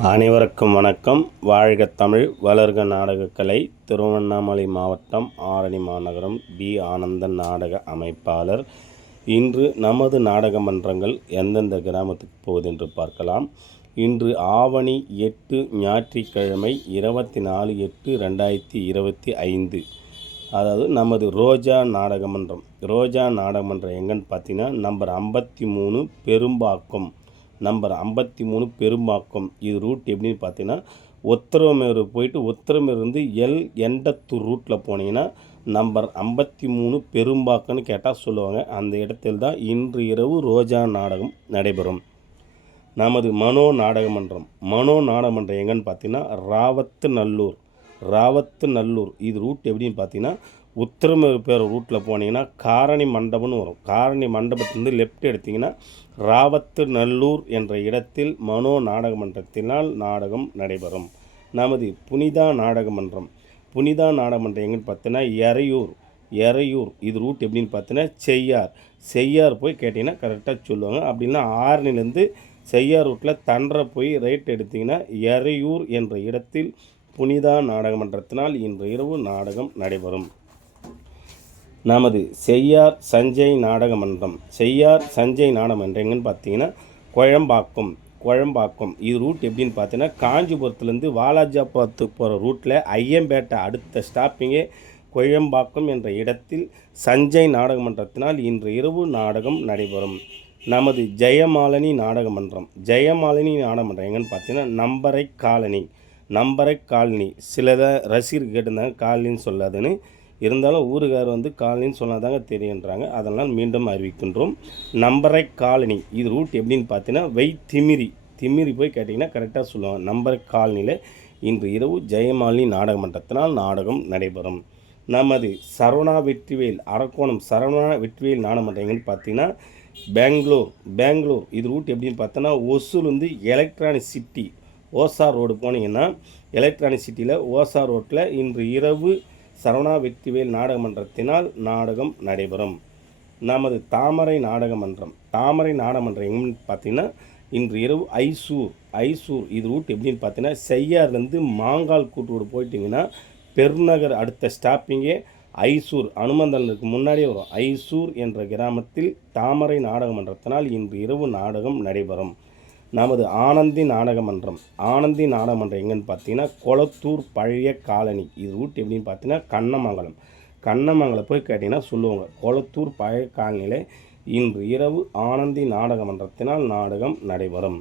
அனைவருக்கும் வணக்கம். வாழ்க தமிழ் வளர்க நாடகக்கலை திருவண்ணாமலை மாவட்டம் ஆரணி மாநகரம் பி. ஆனந்தன் நாடக அமைப்பாளர். இன்று நமது நாடக மன்றங்கள் எந்தெந்த கிராமத்துக்கு போகுது என்று பார்க்கலாம். இன்று ஆவணி எட்டு ஞாயிற்றுக்கிழமை இருபத்தி நாலு எட்டு ரெண்டாயிரத்தி இருபத்தி ஐந்து. அதாவது நமது ரோஜா நாடகமன்றம் ரோஜா நாடகமன்றம் எங்கன்னு பார்த்தீங்கன்னா நம்பர் ஐம்பத்தி மூணு பெரும்பாக்கம். நம்பர் ஐம்பத்தி மூணு பெரும்பாக்கம். இது ரூட் எப்படின்னு பார்த்தீங்கன்னா உத்தரமேர் போயிட்டு உத்தரமேருந்து எல் எண்டத்தூர் ரூட்டில் போனீங்கன்னா நம்பர் ஐம்பத்தி மூணு பெரும்பாக்கம்னு கேட்டால் சொல்லுவாங்க. அந்த இடத்தில் தான் இன்று இரவு ரோஜா நாடகம் நடைபெறும். நமது மனோ நாடகமன்றம். மனோ நாடகமன்றம் எங்கன்னு பார்த்தீங்கன்னா ராவத்து நல்லூர் ராவத்து நல்லூர் இது ரூட் எப்படின்னு பார்த்தீங்கன்னா உத்திரம பேர் ரூட்டில் போனீங்கன்னா காரணி மண்டபம்னு வரும். காரணி மண்டபத்துலேருந்து லெஃப்ட் எடுத்தீங்கன்னா ராவத்து நல்லூர் என்ற இடத்தில் மனோ நாடகமன்றத்தினால் நாடகம் நடைபெறும். நமது புனிதா நாடகமன்றம் புனிதா நாடகமன்றம் எங்கன்னு பார்த்தீங்கன்னா எறையூர். எறையூர். இது ரூட் எப்படின்னு பார்த்தீங்கன்னா செய்யார். செய்யார் போய் கேட்டிங்கன்னா கரெக்டாக சொல்லுவாங்க. அப்படின்னா ஆரணிலேருந்து செய்யார் ரூட்டில் தண்டரை போய் ரைட் எடுத்திங்கன்னா எறையூர் என்ற இடத்தில் புனிதா நாடகமன்றத்தினால் இன்று இரவு நாடகம் நடைபெறும். நமது செய்யார் சஞ்சய் நாடக மன்றம் செய்யார் சஞ்சய் நாடக மன்றம் எங்கன்னு பார்த்தீங்கன்னா குழம்பாக்கம் குழம்பாக்கம். இது ரூட் எப்படின்னு பார்த்தீங்கன்னா காஞ்சிபுரத்துலேருந்து வாலாஜாபாத்துக்கு போகிற ரூட்டில் ஐயம்பேட்டை அடுத்த ஸ்டாப்பிங்கே குழம்பாக்கம் என்ற இடத்தில் சஞ்சய் நாடக மன்றத்தினால் இன்று இரவு நாடகம் நடைபெறும். நமது ஜெயமாலினி நாடக மன்றம் ஜெயமாலினி நாடக மன்றம் எங்கன்னு பார்த்தீங்கன்னா நம்பரை காலனி. நம்பரை காலனி. சிலதை ரசிகர் கேட்டிருந்தாங்க காலனின்னு சொல்லாதுன்னு. இருந்தாலும் ஊருக்கார் வந்து காலனின்னு சொன்னாதாங்க தெரியுன்றாங்க. அதனால் மீண்டும் அறிவிக்கின்றோம். நம்பரை காலனி இது ரூட் எப்படின்னு பார்த்தீங்கன்னா வெய் திமிரி. திமிரி போய் கேட்டிங்கன்னா கரெக்டாக சொல்லுவாங்க. நம்பரை காலனியில் இன்று இரவு ஜெயமாலினி நாடக மன்றத்தினால் நாடகம் நடைபெறும். நமது சரவணா வெற்றிவேல் அரக்கோணம் சரவணா வெற்றிவேல் நாடகமன்றம் எங்கன்னு பார்த்தீங்கன்னா பெங்களூர் பெங்களூர் இது ரூட் எப்படின்னு பார்த்தோன்னா ஒசூர் வந்து எலக்ட்ரானிக் சிட்டி ஓசா ரோடு போனீங்கன்னா எலக்ட்ரானிக் சிட்டியில் ஓசா ரோட்டில் இன்று இரவு சரவணா வெற்றிவேல் நாடக மன்றத்தினால் நாடகம் நடைபெறும். நமது தாமரை நாடக மன்றம் தாமரை நாடகமன்றம் எங்கன்னு பார்த்தீங்கன்னா இன்று இரவு ஐசூர் ஐசூர் இது ரூட் எப்படின்னு பார்த்தீங்கன்னா செய்யார்லேருந்து மாங்கால் கூட்டோடு போயிட்டிங்கன்னா பெருநகர் அடுத்த ஸ்டாப்பிங்கே ஐசூர். அனுமந்தனுக்கு முன்னாடியே வரும். ஐசூர் என்ற கிராமத்தில் தாமரை நாடக மன்றத்தினால் இன்று இரவு நாடகம் நடைபெறும். நமது ஆனந்தி நாடக மன்றம் ஆனந்தி நாடக மன்றம் எங்கன்னு பார்த்தீங்கன்னா கொளத்தூர் பழைய காலனி. இது ரூட் எப்படின்னு பார்த்தீங்கன்னா கண்ணமங்கலம். கண்ணமங்கலம் போய் கேட்டிங்கன்னா சொல்லுவாங்க கொளத்தூர் பழைய காலனியில் இன்று இரவு ஆனந்தி நாடக மன்றத்தினால் நாடகம் நடைபெறும்.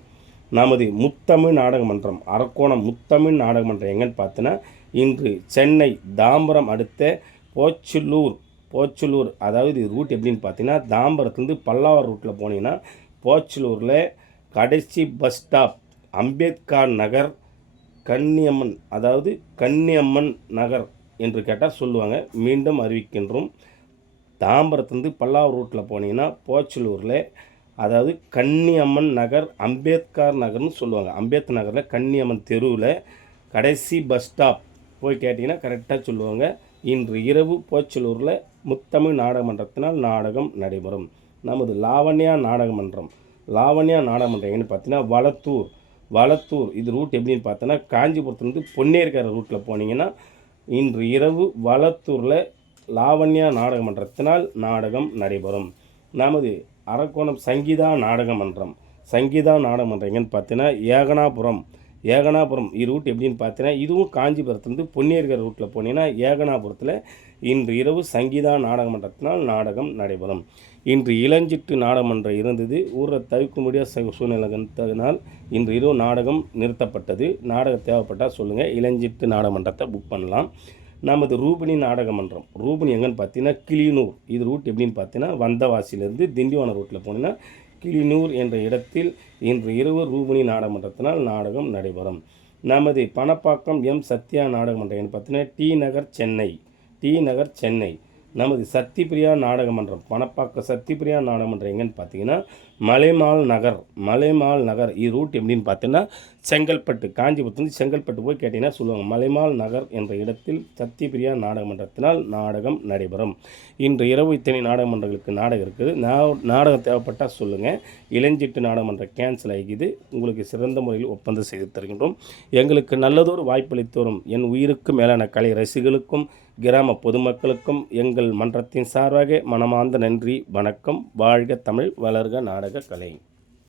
நமது முத்தமிழ் நாடக மன்றம் அரக்கோணம் முத்தமிழ் நாடக மன்றம் எங்கன்னு பார்த்தீங்கன்னா இன்று சென்னை தாம்பரம் அடுத்த போச்சலூர் போச்சலூர் அதாவது இது ரூட் எப்படின்னு பார்த்தீங்கன்னா தாம்பரத்துலேருந்து பல்லாவர் ரூட்டில் போனீங்கன்னா போச்சலூரில் கடைசி பஸ் ஸ்டாப் அம்பேத்கர் நகர் கன்னியம்மன் அதாவது கன்னியம்மன் நகர் என்று கேட்டால் சொல்லுவாங்க. மீண்டும் அறிவிக்கின்றோம். தாம்பரத்துலேருந்து பல்லாவூர் ரூட்டில் போனீங்கன்னா போச்சலூரில் அதாவது கன்னியம்மன் நகர் அம்பேத்கர் நகர்னு சொல்லுவாங்க. அம்பேத்கர் நகரில் கன்னியம்மன் தெருவில் கடைசி பஸ் ஸ்டாப் போய் கேட்டிங்கன்னா கரெக்டாக சொல்லுவாங்க. இன்று இரவு போச்சலூரில் முத்தமிழ் நாடக மன்றத்தினால் நாடகம் நடைபெறும். நமது லாவண்யா நாடக மன்றம் லாவண்யா நாடகமன்றம் பார்த்தீங்கன்னா வளத்தூர் வளத்தூர் இது ரூட் எப்படின்னு பார்த்தோன்னா காஞ்சிபுரத்துலேருந்து பொன்னேற்கரை ரூட்டில் போனீங்கன்னா இன்று இரவு வளத்தூரில் லாவண்யா நாடகமன்றத்தினால் நாடகம் நடைபெறும். நமது அரக்கோணம் சங்கீதா நாடகமன்றம் சங்கீதா நாடகமன்றம் எங்கன்னு பார்த்தீங்கன்னா ஏகனாபுரம் ஏகனாபுரம் இது ரூட் எப்படின்னு பார்த்தீங்கன்னா இதுவும் காஞ்சிபுரத்துலேருந்து பொன்னியர்கர் ரூட்டில் போனீங்கன்னா ஏகனாபுரத்தில் இன்று இரவு சங்கீதா நாடகமன்றத்தினால் நாடகம் நடைபெறும். இன்று இளஞ்சிட்டு நாடகமன்றம் இருந்தது. ஊரை தவிர்க்க முடியாத சூழ்நிலைனால் இன்று இரவு நாடகம் நிறுத்தப்பட்டது. நாடகம் தேவைப்பட்டால் சொல்லுங்கள் இளஞ்சிட்டு நாடகமன்றத்தை புக் பண்ணலாம். நமது ரூபினி நாடகமன்றம். ரூபினி எங்கன்னு பார்த்தீங்கன்னா கிளியனூர். இது ரூட் எப்படின்னு பார்த்தீங்கன்னா வந்தவாசியிலேருந்து திண்டிவனம் ரூட்டில் போனீங்கன்னா கிளினூர் என்ற இடத்தில் இன்று இரவு ரூபினி நாடகமன்றத்தினால் நாடகம் நடைபெறும். நமது பணப்பாக்கம் எம். சத்யா நாடகமன்றம் பார்த்தீங்கன்னா டி. நகர் சென்னை டி. நகர் சென்னை. நமது சக்திபிரியா நாடகமன்றம் பணப்பாக்க சக்திபிரியா நாடக மன்றம் எங்கன்னு பார்த்தீங்கன்னா மலைமால் நகர் மலைமால் நகர் இது ரூட் எப்படின்னு பார்த்தீங்கன்னா செங்கல்பட்டு காஞ்சிபுரத்துலேருந்து செங்கல்பட்டு போய் கேட்டிங்கன்னா சொல்லுவாங்க. மலைமால் நகர் என்ற இடத்தில் சத்தியபிரியா நாடக மன்றத்தினால் நாடகம் நடைபெறும். இன்று இரவு இத்தனை நாடக மன்றங்களுக்கு நாடகம் இருக்குது. நாடகம் தேவைப்பட்டால் சொல்லுங்கள் இளஞ்சிட்டு நாடகமன்றம் கேன்சல் ஆகிக்குது. உங்களுக்கு சிறந்த முறையில் ஒப்பந்தம் செய்து தருகின்றோம். எங்களுக்கு நல்லதொரு வாய்ப்பளித்து வரும் என் உயிருக்கு மேலான கலை ரசிகளுக்கும் கிராம பொதுமக்களுக்கும் எங்கள் மன்றத்தின் சார்பாக மனமார்ந்த நன்றி வணக்கம். வாழ்க தமிழ் வளர்க நாடகம். கலை